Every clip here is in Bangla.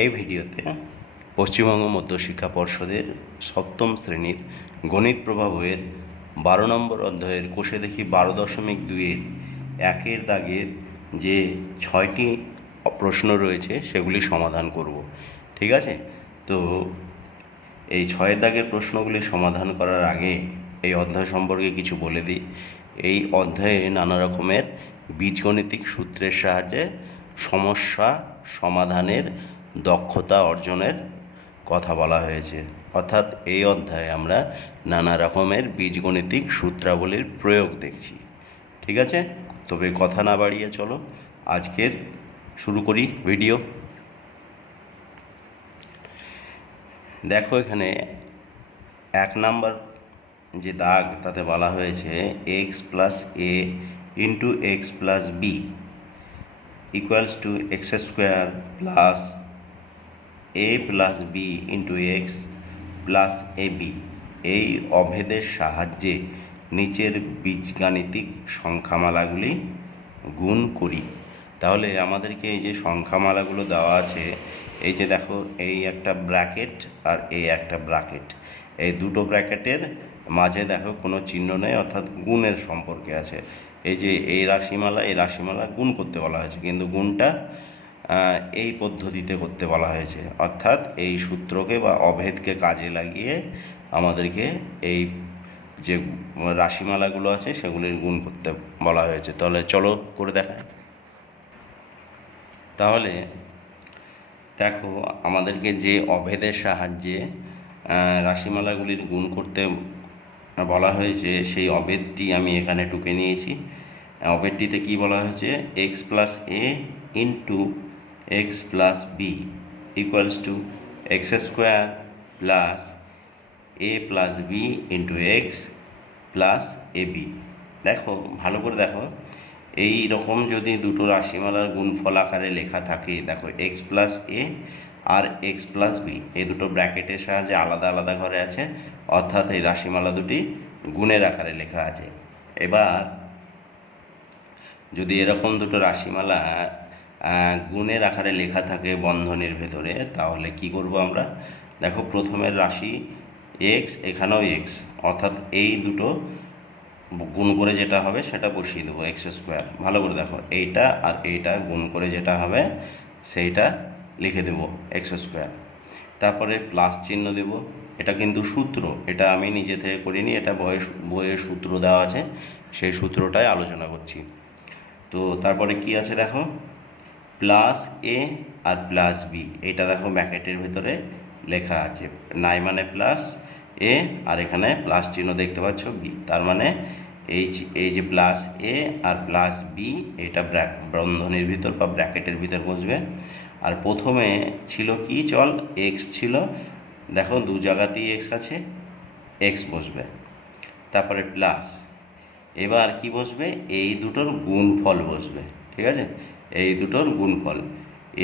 এই ভিডিওতে পশ্চিমবঙ্গ মধ্যশিক্ষা পর্ষদের সপ্তম শ্রেণীর গণিত প্রভা বইয়ের 12 নম্বর অধ্যায়ের কোষে দেখি 12.2-এর একের দাগের যে 6টি প্রশ্ন রয়েছে সেগুলি সমাধান করব। ঠিক আছে? তো এই 6 দাগের প্রশ্নগুলি সমাধান করার আগে এই অধ্যায় সম্পর্কে কিছু বলে দিই। এই অধ্যায়ে নানা রকমের বীজগণিতিক সূত্রের সাহায্যে সমস্যা সমাধানের দক্ষতা অর্জনের কথা বলা হয়েছে। অর্থাৎ এই অধ্যায়ে আমরা নানা রকমের বীজগণিতিক সূত্রাবলীর প্রয়োগ দেখছি। ঠিক আছে? তবে কথা না বাড়িয়ে চলো আজকের শুরু করি ভিডিও। দেখো এখানে 1 নাম্বার যে দাগ তাতে বলা হয়েছে X plus A into X plus B equals to X square plus A plus B into X plus A B. এই অভেদের সাহায্যে নিচের বীজগাণিতিক সংখ্যামালাগুলি গুণ করি। তাহলে আমাদেরকে এই যে সংখ্যামালাগুলো দেওয়া আছে, এই যে দেখো এই একটা ব্র্যাকেট আর এই একটা ব্র্যাকেট, এই দুটো ব্র্যাকেটের মাঝে দেখো কোনো চিহ্ন নেই, অর্থাৎ গুণের সম্পর্কে আছে। এই যে এই রাশিমালা গুণ করতে বলা হয়েছে, কিন্তু গুণটা এই পদ্ধতিতে করতে বলা হয়েছে, অর্থাৎ এই সূত্রকে বা অভেদকে কাজে লাগিয়ে আমাদেরকে এই যে রাশিমালাগুলো আছে সেগুলির গুণ করতে বলা হয়েছে। তাহলে চলো করে দেখাই। তাহলে দেখো আমাদেরকে যে অভেদের সাহায্যে রাশিমালাগুলির গুণ করতে বলা হয়েছে সেই অভেদটি আমি এখানে টুকে নিয়েছি। অভেদটিতে কি বলা হয়েছে? X plus A into X plus B equals to X square plus A plus B into X plus A B. দেখো ভালো করে দেখো, এই রকম যদি দুটো রাশিমালার গুণফল আকারে লেখা থাকে, দেখো এক্স প্লাস এ আর এক্স প্লাস বি এই দুটো ব্র্যাকেটের সাহায্যে আলাদা আলাদা ঘরে আছে, অর্থাৎ এই রাশিমালা দুটি গুণের আকারে লেখা আছে। এবার যদি এরকম দুটো রাশিমালা গুণের আকারে লেখা থাকে বন্ধনীর ভেতরে, তাহলে কি করব আমরা? দেখো প্রথমের রাশি এক্স, এখানেও এক্স, অর্থাৎ এই দুটো গুণ করে যেটা হবে সেটা বসিয়ে দেবো এক্স স্কোয়ার। ভালো করে দেখো, এইটা আর এইটা গুণ করে যেটা হবে সেইটা লিখে দেবো এক্স স্কোয়ার। তারপরে প্লাস চিহ্ন দেব, এটা কিন্তু সূত্র, এটা আমি নিজে থেকে করিনি, এটা বইয়ে সূত্র দেওয়া আছে, সেই সূত্রটাই আলোচনা করছি। তো তারপরে কি আছে দেখো, প্লাস এ আর প্লাস বি, এটা দেখো ব্র্যাকেটের ভিতরে লেখা আছে, নাই মানে প্লাস এ আর এখানে প্লাস চিহ্ন দেখতে পাচ্ছ বি, তার মানে এই যে প্লাস এ আর প্লাস বি এটা বন্ধনীর ভিতর বা ব্র্যাকেটের ভিতর বসবে। আর প্রথমে ছিল কি, চল এক্স ছিল, দেখো দু জায়গাতেই এক্স আছে, এক্স বসবে, তারপরে প্লাস, এবার কি বসবে? এই দুটোর গুণফল বসবে। ঠিক আছে? এই দুটোর গুণফল,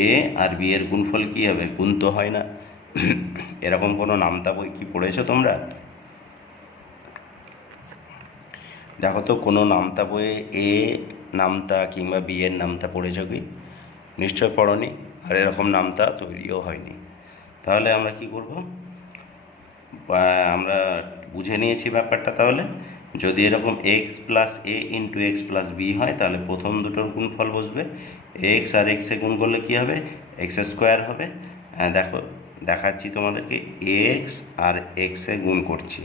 এ আর বি এর গুণফল কি হবে? গুণ তো হয় না। এরকম কোনো নামতা বই কি পড়েছো তোমরা? দেখো তো কোনো নামতা বইয়ে এ নামতা কিংবা বি এর নামতা পড়েছো কি? নিশ্চয় পড়োনি, আর এরকম নামতা তৈরিও হয়নি। তাহলে আমরা কি করব? আমরা বুঝে নিয়েছি ব্যাপারটা। তাহলে যদি এরকম x plus A into X plus B হয়, তাহলে প্রথম দুটোর গুণফল বসবে, এক্স আর এক্সে গুণ করলে কী হবে? এক্স স্কোয়ার হবে। দেখো দেখাচ্ছি তোমাদেরকে, এক্স আর এক্সে গুণ করছি,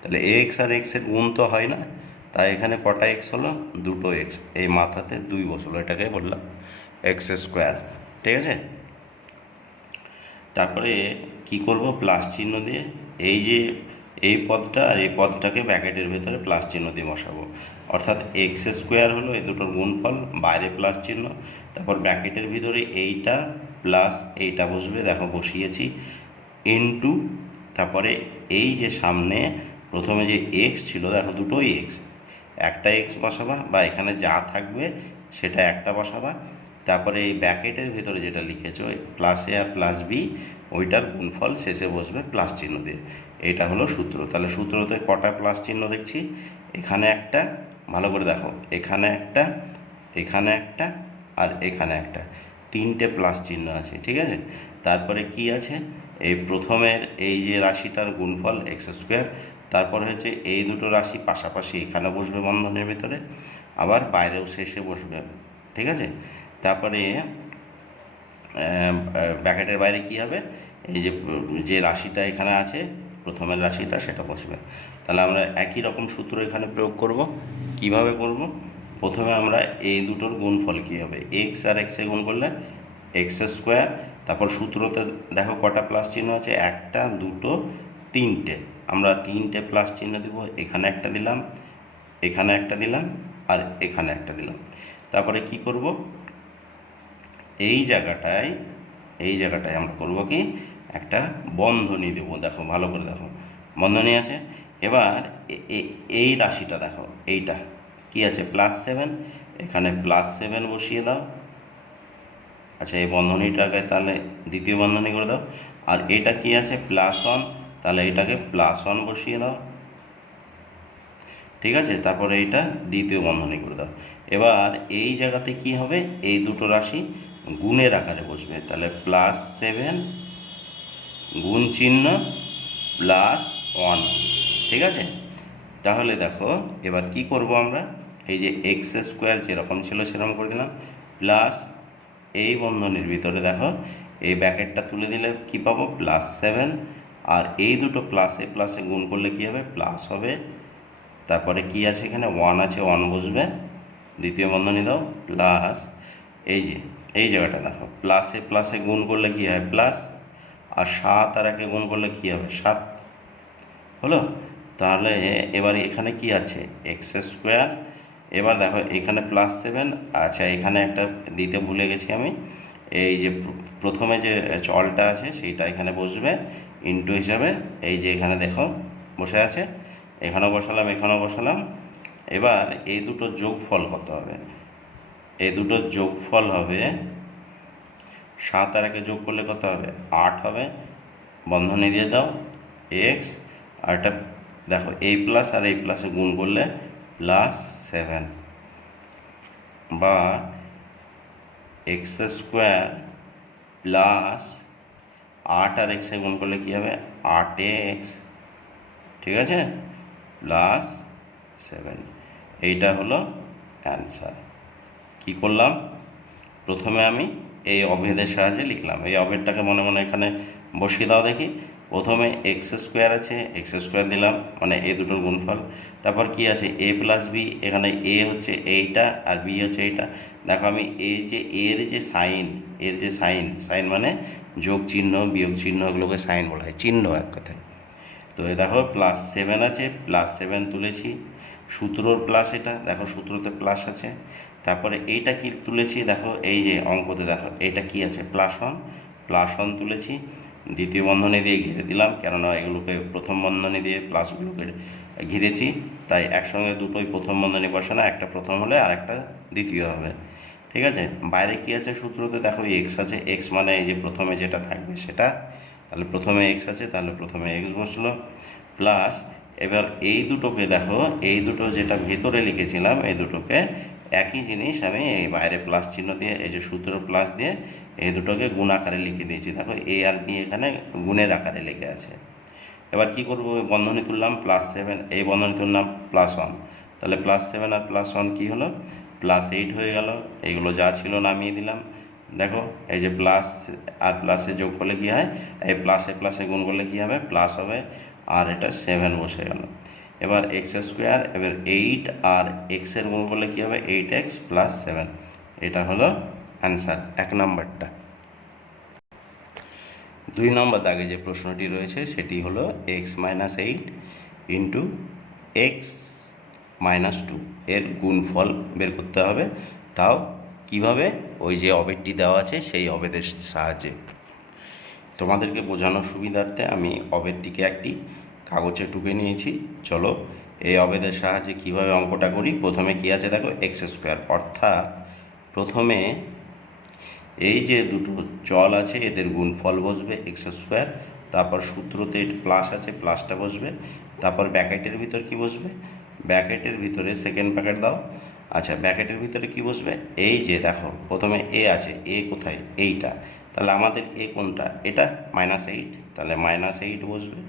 তাহলে এক্স আর এক্সের গুণ তো হয় না, তাই এখানে কটা এক্স হলো? দুটো এক্স, এই মাথাতে 2 বসলো, এটাকে বললাম এক্স স্কোয়ার। ঠিক আছে? তারপরে কি করব? প্লাস চিহ্ন দিয়ে এই যে এই পদটা আর এই পদটাকে ব্র্যাকেটের ভেতরে প্লাস চিহ্ন দিয়ে বসাবো, অর্থাৎ এক্স স্কোয়ার হলো এই দুটোর গুণফল, বাইরে প্লাস চিহ্ন, তারপর ব্র্যাকেটের ভিতরে এইটা প্লাস এইটা বসবে, দেখো বসিয়েছি, ইনটু, তারপরে এই যে সামনে প্রথমে যে এক্স ছিল, দেখো দুটোই এক্স, একটা এক্স বসাবা বা এখানে যা থাকবে সেটা একটা বসাবা, তারপরে এই ব্র্যাকেটের ভিতরে যেটা লিখেছো প্লাস এ আর প্লাস বি ওইটার গুণফল শেষে বসবে প্লাস চিহ্ন দিয়ে। এটা হলো সূত্র। তাহলে সূত্রতে কটা প্লাস চিহ্ন দেখছি? এখানে একটা, ভালো করে দেখো, এখানে একটা, এখানে একটা আর এখানে একটা, তিনটে প্লাস চিহ্ন আছে, ঠিক আছে। তারপরে কি আছে, এই প্রথমের এই যে রাশিটার গুণফল এক্স স্কোয়ার, তারপরে হচ্ছে এই দুটো রাশি পাশাপাশি এখানে বসবে বন্ধনের ভিতরে, আবার বাইরেও শেষে বসবে, ঠিক আছে। তারপরে ব্র্যাকেটের বাইরে কি হবে, এই যে রাশিটা এখানে আছে প্রথমের রাশিটা সেটা বসবে। তাহলে আমরা একই রকম সূত্র এখানে প্রয়োগ করব। কিভাবে করব, প্রথমে আমরা এই দুটোর গুণফল কী হবে, এক্স আর এক্সে গুণ করলে এক্স স্কোয়ার, তারপর সূত্রতে দেখো কটা প্লাস চিহ্ন আছে, একটা দুটো তিনটে, আমরা তিনটে প্লাস চিহ্ন দিব, এখানে একটা দিলাম, এখানে একটা দিলাম, আর এখানে একটা দিলাম। তারপরে কি করব, এই জায়গাটায় আমরা করব কি, একটা বন্ধনী দেবো, দেখো ভালো করে দেখো বন্ধনী আছে। এবার এই রাশিটা দেখো, এইটা কি আছে +7, এখানে +7 বসিয়ে দাও। আচ্ছা, এই বন্ধনীটাকে তাহলে দ্বিতীয় বন্ধনী করে দাও। আর এটা কি আছে +1, তাহলে এটাকে +1 বসিয়ে দাও, ঠিক আছে। তারপরে এইটা দ্বিতীয় বন্ধনী করে দাও। এবার এই জায়গাতে কি হবে, এই দুটো রাশি গুণের আকারে বসবে, তাহলে +7 গুণ চিহ্ন +1, ঠিক আছে। তাহলে দেখো এবার কি করব আমরা, এই যে এক্স স্কোয়ার যেরকম ছিল সেরকম করে দিলাম, প্লাস এই বন্ধনীর ভিতরে দেখো এই ব্র্যাকেটটা তুলে দিলে কি পাবো +7, আর এই দুটো প্লাসে প্লাসে গুণ করলে কি হবে প্লাস হবে। তারপরে কি আছে এখানে 1 আছে, 1 বসবে, দ্বিতীয় বন্ধনী দাও, প্লাস এই জায়গাটা দেখো প্লাসে প্লাসে গুণ করলে কি হয় প্লাস, আর 7 আর 1 গুণ করলে কি হবে 7 হলো। তাহলে এবার এখানে কি আছে এক্স স্কোয়ার, এবার দেখো এখানে +7, আচ্ছা এখানে একটা দিতে ভুলে গেছি আমি, এই যে প্রথমে যে চলটা আছে সেইটা এখানে বসবে ইনটু হিসাবে, এই যে এখানে দেখো বসে আছে, এখানেও বসালাম এখানেও বসালাম। এবার এই দুটো যোগফল কত হবে, এই দুটো যোগফল হবে 7 আর 1 যোগ করলে কত হবে 8 হবে, বন্ধনী দিয়ে দাও এক্স, আর এটা দেখো এই প্লাস আর এই প্লাসে গুণ করলে +7, বা এক্স স্কোয়ার প্লাস 8 আর এক্সে গুণ করলে কী হবে 8x, ঠিক আছে, +7। এইটা হলো অ্যান্সার। কি করলাম, প্রথমে আমি এই অভেদের সাহায্যে লিখলাম, এই অভেদটাকে মনে মনে এখানে বসিয়ে দাও দেখি। প্রথমে এক্স স্কোয়ার আছে, এক্স স্কোয়ার দিলাম মানে এই দুটোর গুণফল, তারপর কি আছে a + b, এখানে a হচ্ছে এইটা আর b হচ্ছে এইটা। দেখো আমি এর যে সাইন মানে যোগ চিহ্ন বিয়োগ চিহ্ন, এগুলোকে সাইন বলা হয়, চিহ্ন এক কথায়। তো দেখো +7 আছে, +7 তুলেছি, সূত্রর প্লাস, এটা দেখো সূত্রতে প্লাস আছে। তারপরে এইটা কি তুলেছি, দেখো এই যে অঙ্কতে দেখো এটা কি আছে +1 তুলেছি, দ্বিতীয় বন্ধনী দিয়ে ঘিরে দিলাম, কেননা এগুলোকে প্রথম বন্ধনী দিয়ে প্লাসগুলোকে ঘিরেছি, তাই একসঙ্গে দুটোই প্রথম বন্ধনী বসানো, একটা প্রথম হলে আর একটা দ্বিতীয় হবে, ঠিক আছে। বাইরে কি আছে সূত্রতে দেখো এক্স আছে, এক্স মানে এই যে প্রথমে যেটা থাকবে সেটা, তাহলে প্রথমে এক্স আছে, তাহলে প্রথমে এক্স বসলো, প্লাস এবার এই দুটোকে দেখো, এই দুটো যেটা ভেতরে লিখেছিলাম এই দুটোকে একই জিনিস আমি এই বাইরে প্লাস চিহ্ন দিয়ে, এই যে সূত্র প্লাস দিয়ে এই দুটোকে গুণ আকারে লিখে দিয়েছি, দেখো এ আর বি এখানে গুণের আকারে লিখে আছে। এবার কি করব, বন্ধনী তুললাম +7, এই বন্ধনী তুললাম +1, তাহলে +7 আর +1 কি হলো +8 হয়ে গেল। এইগুলো যা ছিল নামিয়ে দিলাম, দেখো এই যে প্লাস আর প্লাসে যোগ করলে কী হয়, এই প্লাসে প্লাসে গুণ করলে কী হবে প্লাস হবে, আর এটা 7 বসে গেল। এবার এক্স স্কোয়ার, এবার 8 আর এক্সের গুণ করলে কী হবে 8x + 7, এটা হলো অ্যান্সার 1 নম্বরটা। 2 নম্বর দাগে যে প্রশ্নটি রয়েছে সেটি হলো x - 8 × x - 2 এর গুণফল বের করতে হবে, তাও কিভাবে, ওই যে অবেদটি দেওয়া আছে সেই অবেদের সাহায্যে। তোমাদেরকে বোঝানোর সুবিধার্থে আমি অবেদটিকে একটি কাগজে টুকে নিয়েছি, চলো এই অবেদের সাহায্যে কিভাবে অঙ্কটা করি। প্রথমে কি আছে দেখো এক্স স্কোয়ার, অর্থাৎ প্রথমে এই যে দুটো চল আছে এদের গুণফল বসবে এক্স স্কোয়ার, তারপর সূত্রতে প্লাস আছে প্লাসটা বসবে, তারপর ব্র্যাকেটের ভিতর কি বসবে, ব্র্যাকেটের ভিতরে সেকেন্ড ব্র্যাকেট দাও, আচ্ছা, ব্র্যাকেটের ভিতরে কি বসবে? এই যে দেখো প্রথমে এ আছে, এ কোথায়? এইটা, তাহলে আমাদের এ কোনটা? এটা -8, তাহলে -8 বসবে।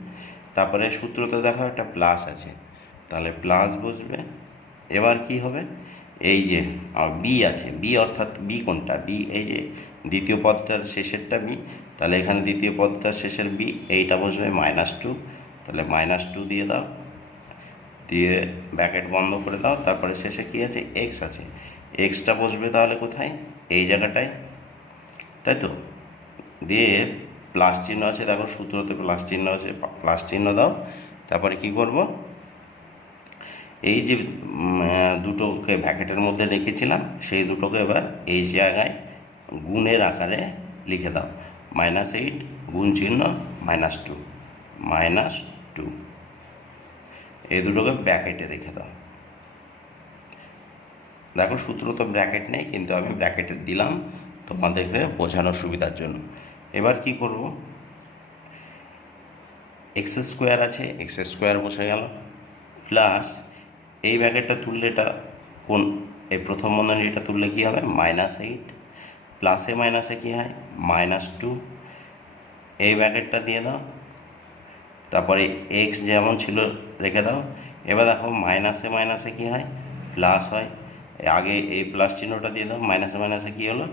তারপরে সূত্রতে দেখো একটা প্লাস আছে, তাহলে প্লাস বসবে। এবার কি হবে? এই যে বি আছে, বি অর্থাৎ বি কোনটা? বি এই যে দ্বিতীয় পদটার শেষেরটা বি, তাহলে এখানে দ্বিতীয় পদটার শেষের বি, এইটা বসবে -2, তাহলে -2 দিয়ে দাও, দিয়ে ব্র্যাকেট বন্ধ করে দাও। তারপরে শেষে কি আছে? এক্স আছে, এক্সটা বসবে তাহলে কোথায়? এই জায়গাটায়, তাই তো। দিয়ে প্লাস চিহ্ন আছে, দেখো সূত্রতে প্লাস চিহ্ন আছে, প্লাস চিহ্ন দাও। তারপরে কি করব? এই যে দুটোকে ব্র্যাকেটের মধ্যে রেখেছিলাম, সেই দুটোকে এবার এই জায়গায় গুণের আকারে লিখে দাও। -8 গুণ চিহ্ন -2, -2, এই দুটোকে ব্র্যাকেটে রেখে দাও। দেখো সূত্র তো ব্র্যাকেট নেই, কিন্তু আমি ব্র্যাকেটে দিলাম তোমাদেরকে বোঝানোর সুবিধার জন্য। এবার কি করব? এক্স স্কোয়ার আছে, এক্স স্কোয়ার বসে গেল, প্লাস এই ব্র্যাকেটটা তুললে এটা কোন? এই প্রথম বন্ধনী এটা তুললে কী হবে? -8, প্লাসে মাইনাসে কী হয়? -2, এই ব্র্যাকেটটা দিয়ে দাও। তারপরে এক্স যেমন ছিল রেখে দাও। এবার দেখো মাইনাসে মাইনাসে কী হয়? প্লাস হয়। আগে এই প্লাস চিহ্নটা দিয়ে দাও, মাইনাসে মাইনাসে কী হলো?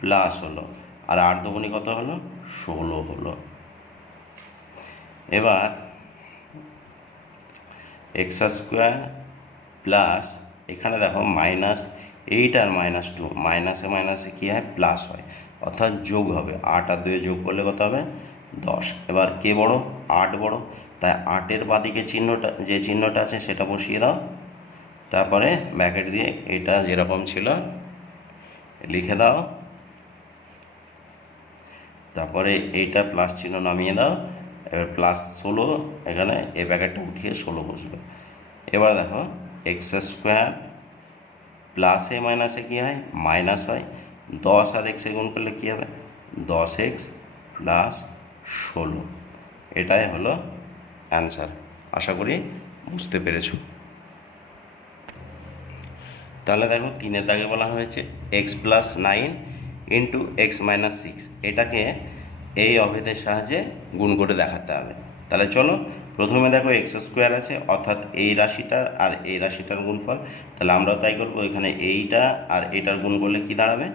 প্লাস হলো। আর 8 দুগুণে কত হলো? 16 হলো। এবার এক্স স্কোয়ার প্লাস, এখানে দেখো -8 আর -2, মাইনাসে মাইনাসে কী হয়? প্লাস হয়, অর্থাৎ যোগ হবে। 8 আর 2 যোগ করলে কত হবে? 10। এবার কে বড়? 8 বড়, তাই 8-এর বাদিকে চিহ্নটা, যে চিহ্নটা আছে সেটা বসিয়ে দাও। তারপরে ব্র্যাকেট দিয়ে এটা যেরকম ছিল লিখে দাও। তারপরে এইটা প্লাস চিহ্ন নামিয়ে দাও। এবার +16, এখানে এই ব্র্যাকেটটা উঠিয়ে 16 বসবে। এবার দেখো এক্স স্কোয়ার প্লাসে মাইনাসে কী হয়? মাইনাস হয়। 10 আর এক্সে গুণ করলে কী হবে? 10x + 16, এটাই হলো অ্যান্সার। আশা করি বুঝতে পেরেছো। তাহলে দেখো 3-এর দাগে বলা হয়েছে x + 9 × x - 6, এটাকে এই অভেদের সাহায্যে গুণ করে দেখাতে হবে। তাহলে চলো, প্রথমে দেখো এক্স স্কোয়ার আছে, অর্থাৎ এই রাশিটার আর এই রাশিটার গুণফল। তাহলে আমরাও তাই করবো, এখানে এইটা আর এটার গুণ করলে কি দাঁড়াবে?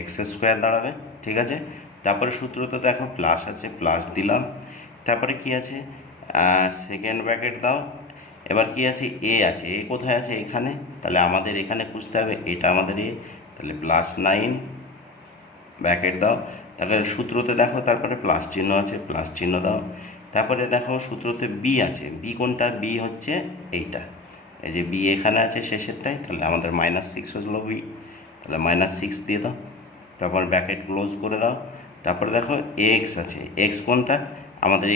এক্স স্কোয়ার দাঁড়াবে, ঠিক আছে। তারপরে সূত্রতে দেখো প্লাস আছে, প্লাস দিলাম। তারপরে কি আছে? সেকেন্ড ব্র্যাকেট দাও। এবার কি আছে? এ আছে, এ কোথায় আছে? এখানে, তাহলে আমাদের এখানে খুঁজতে হবে, এটা আমাদের এ, তাহলে +9 ব্র্যাকেট দাও। তারপরে সূত্রতে দেখো, তারপরে প্লাস চিহ্ন আছে, প্লাস চিহ্ন দাও। তারপরে দেখো সূত্রতে বি আছে, বি কোনটা? বি হচ্ছে এইটা, এই যে বি এখানে আছে শেষেরটাই, তাহলে আমাদের -6 হলো বি, তাহলে -6 দিয়ে দাও। তারপর ব্র্যাকেট ক্লোজ করে দাও। তারপরে দেখো এক্স আছে, এক্স কোনটা? আমাদের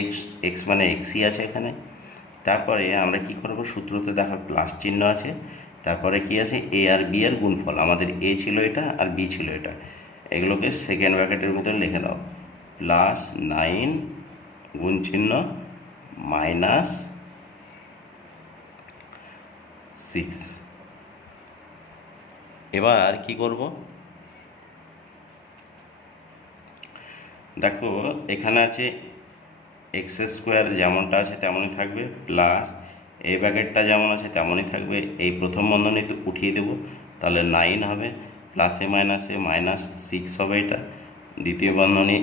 এক্স মানে এক্সই আছে এখানে। তারপরে আমরা কি করব? সূত্রতে দেখো প্লাস চিহ্ন আছে, তারপরে কি আছে? এ আর বি এর গুণফল, আমাদের এ ছিল এটা আর বি ছিল এটা, এগুলোকে সেকেন্ড ব্র্যাকেটের ভিতরে লিখে দাও। +9 গুণ চিহ্ন -6। এবার কি করব? দেখো এখানে আছে এক্স স্কোয়ার যেমনটা আছে তেমনই থাকবে, প্লাস এই ব্র্যাকেটটা যেমন আছে তেমনই থাকবে। এই প্রথম বন্ধনীতে উঠিয়ে দেব, তাহলে 9 হবে, প্লাসে মাইনাসে -6 হবে এটা। দ্বিতীয় বন্ধনী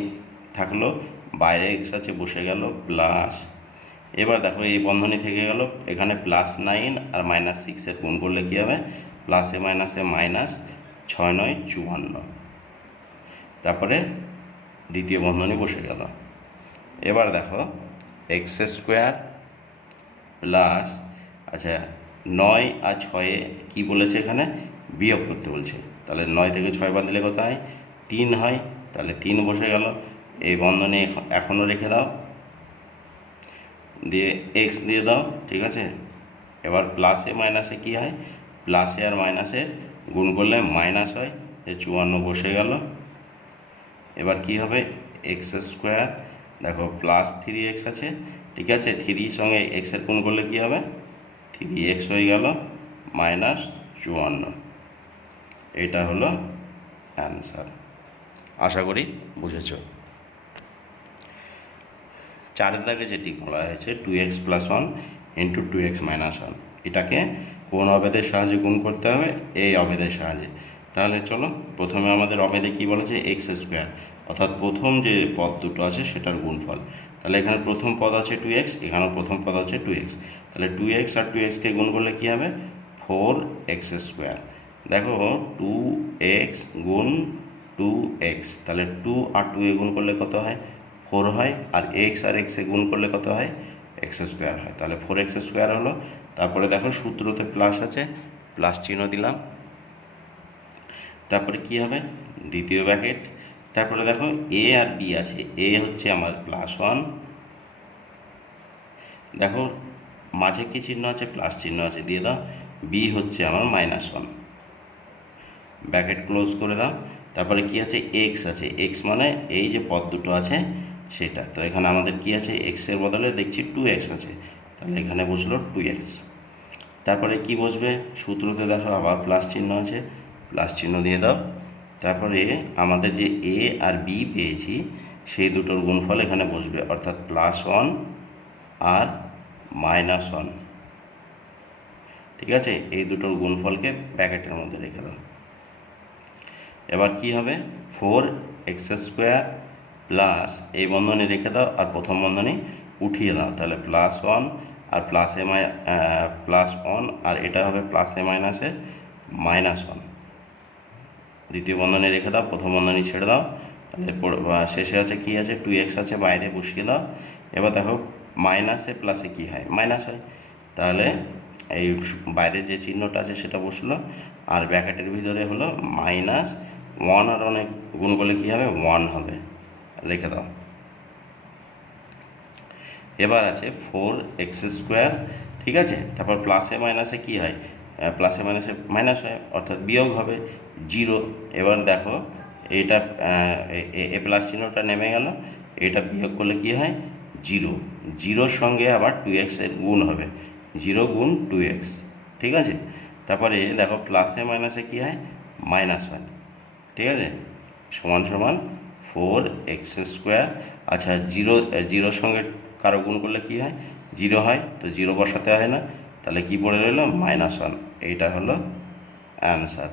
থাকলো, বাইরে এক্স আছে বসে গেল, প্লাস। এবার দেখো এই বন্ধনী থেকে গেল, এখানে +9 আর -6-এর গুণ করলে কী হবে? প্লাসে মাইনাসে -6 9 54। তারপরে দ্বিতীয় বন্ধনী বসে গেল। এবার দেখো এক্স স্কোয়ার প্লাস, আচ্ছা 9 আর 6-এ কী বলেছে? এখানে বিয়োগ করতে বলছে, তাহলে 9 থেকে 6 বাদ দিলে কত হয়? 3 হয়, তাহলে 3 বসে গেল। এই বন্ধনী এখনও রেখে দাও, দিয়ে এক্স দিয়ে দাও, ঠিক আছে। এবার প্লাসে মাইনাসে কী হয়? প্লাসে আর মাইনাসে গুণ করলে মাইনাস হয়, 54 বসে গেল। এবার কি হবে? এক্স স্কোয়ার, দেখো +3x আছে, ঠিক আছে, 3 সঙ্গে এক্সের গুণ করলে কী হবে? 3x হয়ে গেল, -54। এটা হলো অ্যান্সার। আশা করি বুঝেছ। 4 দাগে যেটি বলা হয়েছে 2x + 1 × 2x - 1, এটাকে কোন অবেদের সাহায্যে গুণ করতে হবে? এই অবেদের সাহায্যে। তাহলে চলো, প্রথমে আমাদের অবেদে কি বলেছে? x², অর্থাৎ প্রথম যে পদ দুটো আছে সেটার গুণফল। তাহলে এখানে প্রথম পদ আছে 2x, এখানেও প্রথম পদ আছে 2x। তাহলে 2x আর 2xকে গুণ করলে কি হবে? 4x²। দেখো 2x গুণ 2x, তাহলে 2 আর 2 এ গুণ করলে কত হয়? 4 হয়। আর x আর x এ গুণ করলে কত হয়? x² হয়। তাহলে 4x² হলো। তারপরে দেখো সূত্রতে প্লাস আছে, প্লাস চিহ্ন দিলাম। তারপরে কি হবে? দ্বিতীয় ব্র্যাকেট। তারপরে দেখো a আর b আছে, a হচ্ছে আমার +1, দেখো মাঝে কি চিহ্ন আছে? প্লাস চিহ্ন আছে, দিয়ে দাও। b হচ্ছে আমার -1, ব্র্যাকেট ক্লোজ করে দাও। তারপরে কি আছে? x আছে, x মানে এই যে পদ দুটো আছে সেটা। তো এখানে আমাদের কি আছে? x এর বদলে দেখছি 2x আছে, তাহলে এখানে বসলো 2x। তারপরে কি বসবে? সূত্রতে দেখো আবার প্লাস চিহ্ন আছে, প্লাস চিহ্ন দিয়ে দাও। তারপরে আমাদের যে a আর b পেয়েছি সেই দুটোর গুণফল এখানে বসবে, অর্থাৎ +1 আর -1। ঠিক আছে, এই দুটোর গুণফলকে ব্র্যাকেটের মধ্যে রেখে দাও। এবার কি হবে? 4x² প্লাস এই বন্ধনী রেখে দাও আর প্রথম বন্ধনী উঠিয়ে দাও। তাহলে +1 আর +1 আর এটা হবে +a -1। দ্বিতীয় বন্ধনী রেখে দাও, প্রথম বন্ধনী ছেড়ে দাও। তাহলে শেষে আছে কি আছে? 2x আছে, বাইরে বসিয়ে দাও। এবার দেখো মাইনাসে প্লাসে কি হয়? মাইনাস হয়। তাহলে এই বাইরে যে চিহ্নটা আছে সেটা বসলো, আর ব্র্যাকেটের ভিতরে হলো -1 আর অনেক গুণ করলে কী হবে? 1 হবে, রেখে দাও। এবার আছে 4x², ঠিক আছে। তারপর প্লাসে মাইনাসে কি হয়? প্লাসে মাইনাসে মাইনাস হয়, অর্থাৎ বিয়োগ হবে 0। এবার দেখো এটা এ প্লাস চিহ্নটা নেমে গেল, এটা বিয়োগ করলে কি হয়? 0। 0-র সঙ্গে আবার 2x এর গুণ হবে, 0 গুণ 2x, ঠিক আছে। তারপরে দেখো প্লাসে মাইনাসে কি হয়? মাইনাস হয়, ঠিক আছে। সমান সমান 4x²। আচ্ছা, 0-র সঙ্গে কারো গুণ করলে কি হয়? 0 হয়, তো 0 বসাতে হয় না, তাহলে কি পড়ে রইল? -1। এইটা হলো অ্যান্সার।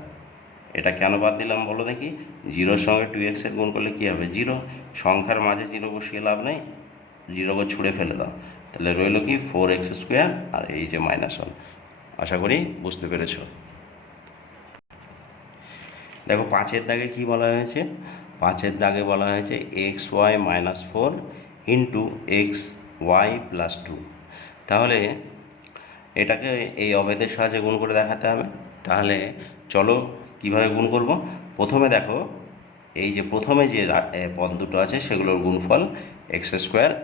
এটা কেন বাদ দিলাম বলো দেখি? 0-র সঙ্গে 2x এর গুণ করলে কী হবে? 0। সংখ্যার মাঝে 0 বসিয়ে লাভ নেই, 0কে ছুঁড়ে ফেলে দাও। তাহলে রইল কি? 4x² আর এই যে -1। আশা করি বুঝতে পেরেছ। দেখো 5-এর দাগে কি বলা হয়েছে? 5-এর দাগে বলা হয়েছে xy - 4 × xy + 2। তাহলে এটাকে এই অবেদের সাহায্যে গুণ করে দেখাতে হবে। তাহলে চলো কিভাবে গুণ করব। প্রথমে দেখো এই যে প্রথমে যে পদ দুটো আছে সেগুলোর গুণফল x²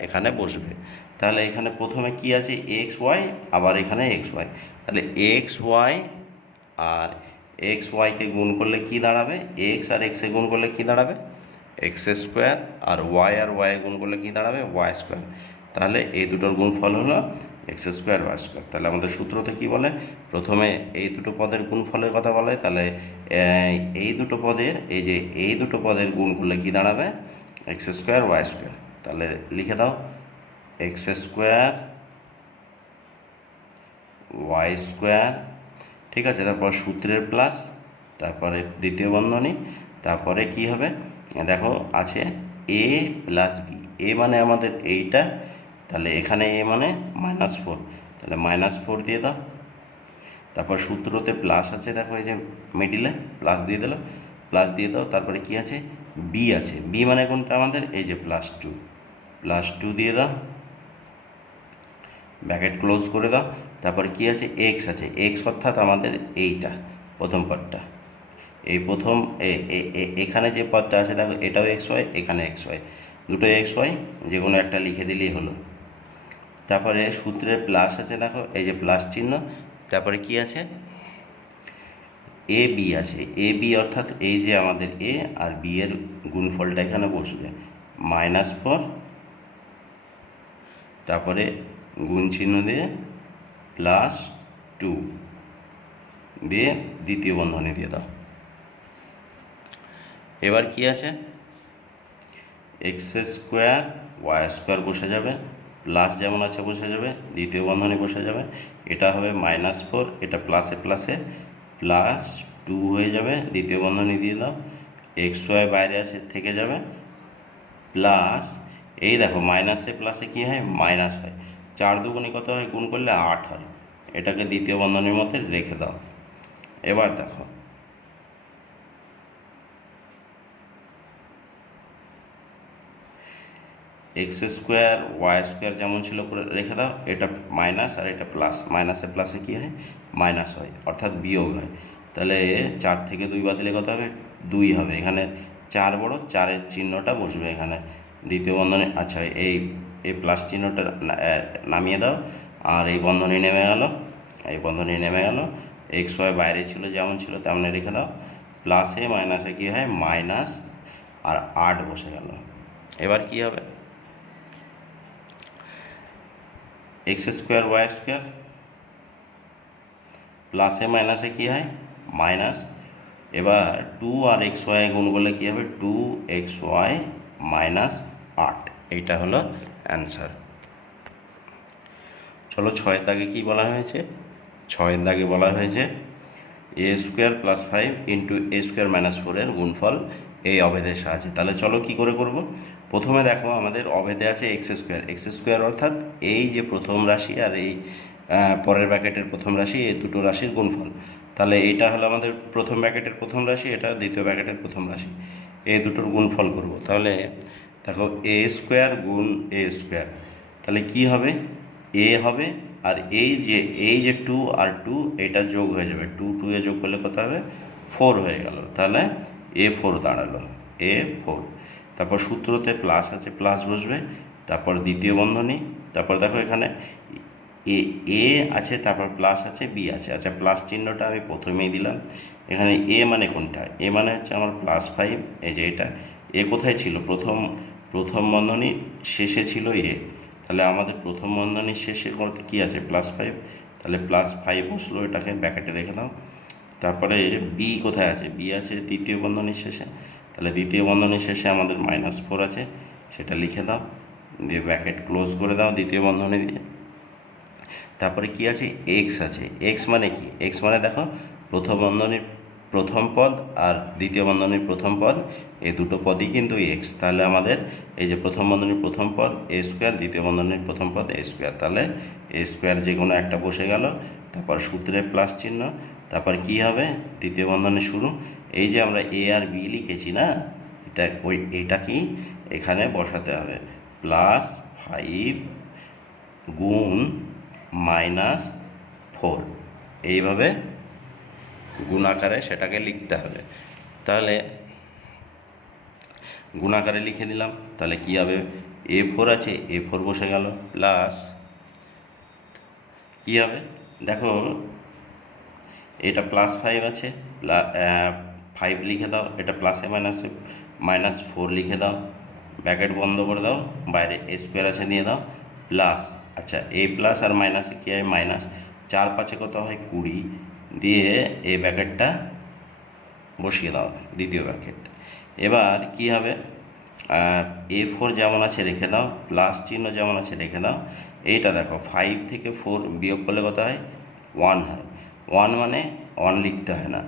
এখানে বসবে। তাহলে এখানে প্রথমে কি আছে? xy, আবার এখানে xy। তাহলে xy আর xy-কে গুণ করলে কি দাঁড়াবে? x আর x এ গুণ করলে কি দাঁড়াবে? x²। আর y আর y এ গুণ করলে কি দাঁড়াবে? y²। তাহলে এই দুটোর গুণফল হলো x² y²। তাহলে আমাদের সূত্রতে কি বলে? প্রথমে এই দুটো পদের গুণফলের কথা বলে। তাহলে এই দুটো পদের এই দুটো পদের গুণ করলে কি দাঁড়াবে? x² y²। তাহলে লিখে দাও x² y², ঠিক আছে। তারপর সূত্রের প্লাস, তারপরে দ্বিতীয় বন্ধনী, তারপরে কি হবে? দেখো আছে a + b। a মানে আমাদের এইটা, তাহলে এখানে a মানে -4, তাহলে -4 দিয়ে দাও। তারপর সূত্রতে প্লাস আছে, দেখো এই যে মিডিলে প্লাস দিয়ে দিল, প্লাস দিয়ে দাও। তারপরে কি আছে? b আছে, b মানে কোনটা আমাদের? এই যে +2 দিয়ে দাও, ব্র্যাকেট ক্লোজ করে দাও। তারপরে কি আছে? x আছে, x অর্থাৎ আমাদের এইটা প্রথম পদটা। এই প্রথম এখানে যে পদটা আছে দেখো, এটাও xy, এখানে xy, দুটো xy, যে কোনো একটা লিখে দিলেই হলো। তারপরে সূত্রের প্লাস আছে, দেখো এই যে প্লাস চিহ্ন। তারপরে কি আছে? ab আছে, ab অর্থাৎ এই যে আমাদের a আর b এর গুণফলটা এখানে বসবে, -4, তারপরে গুণ চিহ্ন দিয়ে +2 দিয়ে দ্বিতীয় বন্ধনী দিয়ে দাও। এবার কি আছে, এক্স স্কোয়ার ওয়াই স্কোয়ার বসে যাবে, প্লাস যেমন আছে বসে যাবে, দ্বিতীয় বন্ধনী বসে যাবে, এটা হবে -4, এটা প্লাসে প্লাসে +2 হয়ে যাবে, দ্বিতীয় বন্ধনী দিয়ে দাও, এক্স ওয়াই বাইরে আছে থেকে যাবে, প্লাস এই দেখো মাইনাসে প্লাসে কী হয়, মাইনাস হয়, 4 দুগুণে কত হয়, গুণ করলে 8 হয়, এটাকে দ্বিতীয় বন্ধনীর মধ্যে রেখে দাও। এবার দেখো এক্স স্কোয়ার ওয়াই স্কোয়ার যেমন ছিল করে রেখে দাও, এটা মাইনাস আর এটা প্লাস, মাইনাসে প্লাসে কী হয়, মাইনাস হয়, অর্থাৎ বিয়োগ হয়। তাহলে 4 থেকে 2 বাদ দিলে কত হবে, 2 হবে, এখানে 4 বড়, 4-এর চিহ্নটা বসবে এখানে দ্বিতীয় বন্ধনী। আচ্ছা এই প্লাস চিহ্নটা নামিয়ে দাও, আর এই বন্ধনী নেমে গেল, এই বন্ধনী নেমে গেল, এক্স ওয়াই বাইরে ছিল যেমন ছিল তেমন রেখে দাও, প্লাসে মাইনাসে কী হয়, মাইনাস আর 8 বসে গেল। এবার কি হবে, এক্স স্কোয়ার ওয়াই স্কোয়ার প্লাসে মাইনাসে কী হয়, মাইনাস, এবার 2 আর এক্স ওয়াই গুণ করলে কী হবে, 2xy - 8, এইটা হলো অ্যান্সার। চলো 6-এর দাগে কী বলা হয়েছে, 6-এর দাগে বলা হয়েছে a² + 5 × a² - 4 এর গুণফল এই অভেদের সাহায্যে। তাহলে চলো কি করে করব। প্রথমে দেখো আমাদের অভেদে আছে x² অর্থাৎ এই যে প্রথম রাশি আর এই পরের ব্র্যাকেটের প্রথম রাশি, এই দুটো রাশির গুণফল। তাহলে এইটা হলো আমাদের প্রথম ব্র্যাকেটের প্রথম রাশি, এটা দ্বিতীয় ব্র্যাকেটের প্রথম রাশি, এই দুটোর গুণফল করব। তাহলে দেখো a² গুণ a², তাহলে কি হবে, a হবে, আর এই যে 2 আর 2 এটা যোগ হয়ে যাবে, 2 2 এ যোগ করলে কত হবে, 4 হয়ে গেল, তাহলে a4 দাঁড়ালো, a4। তারপর সূত্রতে প্লাস আছে, প্লাস বসবে, তারপর দ্বিতীয় বন্ধনী, তারপর দেখো এখানে এ আছে, তারপর প্লাস আছে, বি আছে। আচ্ছা প্লাস চিহ্নটা আমি প্রথমেই দিলাম, এখানে এ মানে কোনটা, এ মানে হচ্ছে আমার +5, এই যে এটা এ কোথায় ছিল, প্রথম বন্ধনী শেষে ছিল এ, তাহলে আমাদের প্রথম বন্ধনীর শেষে কী আছে, +5, তাহলে +5 বসলো, এটাকে ব্র্যাকেটে রেখে দাও। তারপরে বি কোথায় আছে, বি আছে দ্বিতীয় বন্ধনীর শেষে, তাহলে দ্বিতীয় বন্ধনীর শেষে আমাদের -4 আছে, সেটা লিখে দাও, দিয়ে ব্র্যাকেট ক্লোজ করে দাও দ্বিতীয় বন্ধনী দিয়ে। তারপরে কি আছে, এক্স আছে, এক্স মানে কি, এক্স মানে দেখো প্রথম বন্ধনীর প্রথম পদ আর দ্বিতীয় বন্ধনীর প্রথম পদ, এই দুটো পদই কিন্তু এক্স। তাহলে আমাদের এই যে প্রথম বন্ধনীর প্রথম পদ a², দ্বিতীয় বন্ধনীর প্রথম পদ a², তাহলে a² যে কোনো একটা বসে গেল, তারপর সূত্রে প্লাস চিহ্ন, তারপর কি হবে, দ্বিতীয় বন্ধনী শুরু, এই যে আমরা এ আর বি লিখেছি না, এইটা কি এখানে বসাতে হবে, +5 গুণ -4, এইভাবে গুণাকারে সেটাকে লিখতে হবে। তাহলে গুণাকারে লিখে দিলাম, তাহলে কি হবে, a4 আছে, a4 বসে গেল, প্লাস কি হবে, দেখো এটা +5 আছে, 5 লিখে দাও, এটা প্লাসে মাইনাসে -4 লিখে দাও, ব্র্যাকেট বন্ধ করে দাও, বাইরে a² আছে দিয়ে দাও, প্লাস, আচ্ছা এ প্লাস আর মাইনাসে কী হয়, মাইনাস, 4 5 কত হয়, 20, দিয়ে এই ব্র্যাকেটটা বসিয়ে দাও দ্বিতীয় ব্র্যাকেট। এবার কি হবে, a4 যেমন আছে রেখে দাও, প্লাস চিহ্ন যেমন আছে রেখে দাও, এইটা দেখো 5 থেকে 4 বিয়োগ করলে কত হয়, 1 হয়, 1 মানে 1 লিখতে হয় না,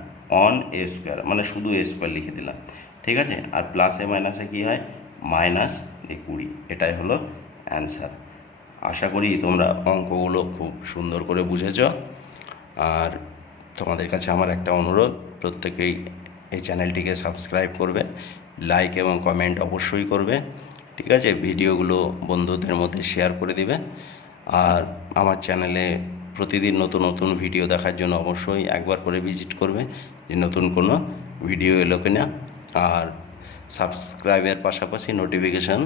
1 a² মানে শুধু a² লিখে দিলাম, ঠিক আছে। আর প্লাসে মাইনাসে কী হয়, -20, এটাই হলো অ্যান্সার। আশা করি তোমরা অঙ্কগুলো খুব সুন্দর করে বুঝেছ। আর তোমাদের কাছে আমার একটা অনুরোধ, প্রত্যেকেই এই চ্যানেলটিকে সাবস্ক্রাইব করবে, লাইক এবং কমেন্ট অবশ্যই করবে, ঠিক আছে। ভিডিওগুলো বন্ধুদের মধ্যে শেয়ার করে দিবে। আর আমার চ্যানেলে প্রতিদিন নতুন নতুন ভিডিও দেখার জন্য অবশ্যই একবার করে ভিজিট করবে, যে নতুন কোনো ভিডিও এলো কিনা। আর সাবস্ক্রাইবের পাশাপাশি নোটিফিকেশান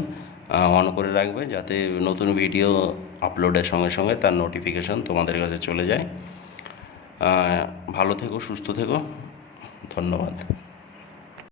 অন করে রাখবে, যাতে নতুন ভিডিও আপলোডের সঙ্গে সঙ্গে তার নোটিফিকেশান তোমাদের কাছে চলে যায়। ভালো থেকো, সুস্থ থেকো, ধন্যবাদ।